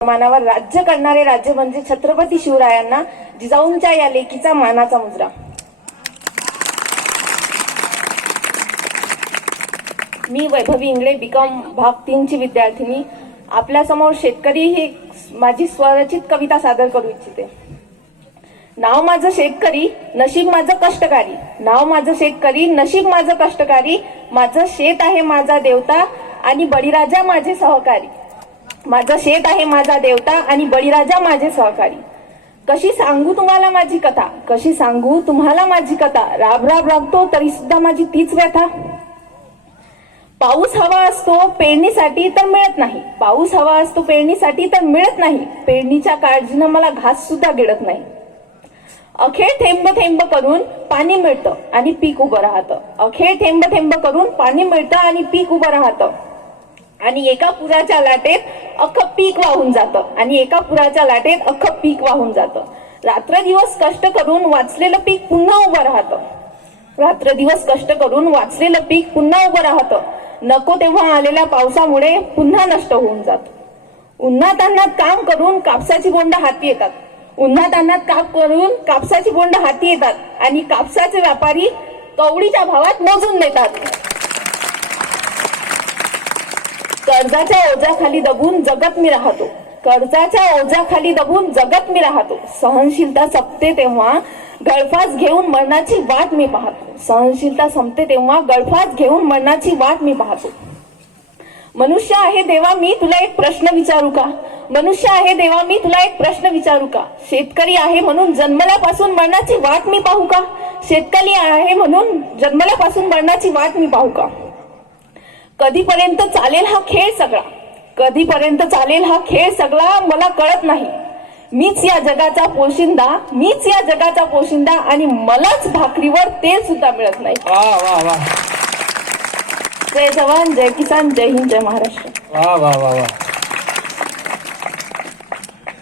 मानावर राज्य करणारे राज्य म्हणजे छत्रपती शिवरायांना जिजाऊंच्या या लेकीचा मानाचा मुजरा। मी वैभवी इंगळे बीकॉम भाग 3 ची विद्यार्थिनी आपल्या समोर शेतकरी ही माझी स्वरचित कविता सादर करू इच्छिते। नाव माझं शेतकरी नशीब माझं कष्टकारी, नाव माझं शेतकरी नशीब माझं कष्टकारी, माझं शेत आहे माझा देवता आणि बळीराजा माझे सहकारी, माझं शेत आहे माझा देवता आणि बळीराजा माझे सहकारी। कशी सांगू तुम्हाला माझी कथा, कशी सांगू तुम्हाला माझी कथा, राब राब राबतो तरी सुद्धा माझी तीच व्यथा। पाऊस हवा असतो पेरणीसाठी तर मिळत नाही, पाऊस हवा असतो पेरणीसाठी तर मिळत नाही, पेरणीच्या काळजीनं मला घास सुद्धा गिळत नाही। अखेर थेंब थेंब करून पाणी मिळतं आणि पीक उभं राहतं, अखेर थेंब थेंब करून पाणी मिळतं आणि पीक उभं राहतं, आणि एका पुराच्या लाटेत अख्खं पीक वाहून जातं, आणि एका पुराच्या लाटेत अख्खं पीक वाहून जातं। रात्र दिवस कष्ट करून वाचलेलं पीक पुन्हा उभं राहतं, रात्र दिवस कष्ट करून वाचलेलं पीक पुन्हा उभं राहतं, नको तेव्हा आलेल्या पावसामुळे पुन्हा नष्ट होऊन जातं। उन्हात अन्नात काम करून कापसाची बोंड हाती येतात, उन्हात अन्नात काम करून कापसाची बोंड हाती येतात, आणि कापसाचे व्यापारी कवडीच्या भावात मोजून देतात। कर्जाच्या ओझ्याखाली दबून जगत मी राहतो, कर्जाच्या ओझ्याखाली दबून जगत मी राहतो, सहनशीलता संपते तेव्हा गळफास घेऊन मरणाची वाट मी पाहतो, सहनशीलता संपते तेव्हा गळफास घेऊन मरणाची वाट मी पाहतो। मनुष्य आहे देवा मी तुला एक प्रश्न विचारू का, मनुष्य आहे देवा मी तुला एक प्रश्न विचारू का, शेतकरी आहे म्हणून जन्मल्यापासून मरणाची वाट मी पाहू का, शेतकरी आहे म्हणून जन्मल्यापासून मरणाची वाट मी पाहू का। कधीपर्यंत चालेल हा खेळ सगळा, कधीपर्यंत चालेल हा खेळ सगळा मला कळत नाही, मीच या जगाचा पोशिंदा, मीच या जगाचा पोशिंदा, आणि मलाच भाकरीवर तेल सुद्धा मिळत नाही। वाह वाह वाह, जय जवान जय किसान जय हिंद जय महाराष्ट्र। वाह वाह वाह वाह।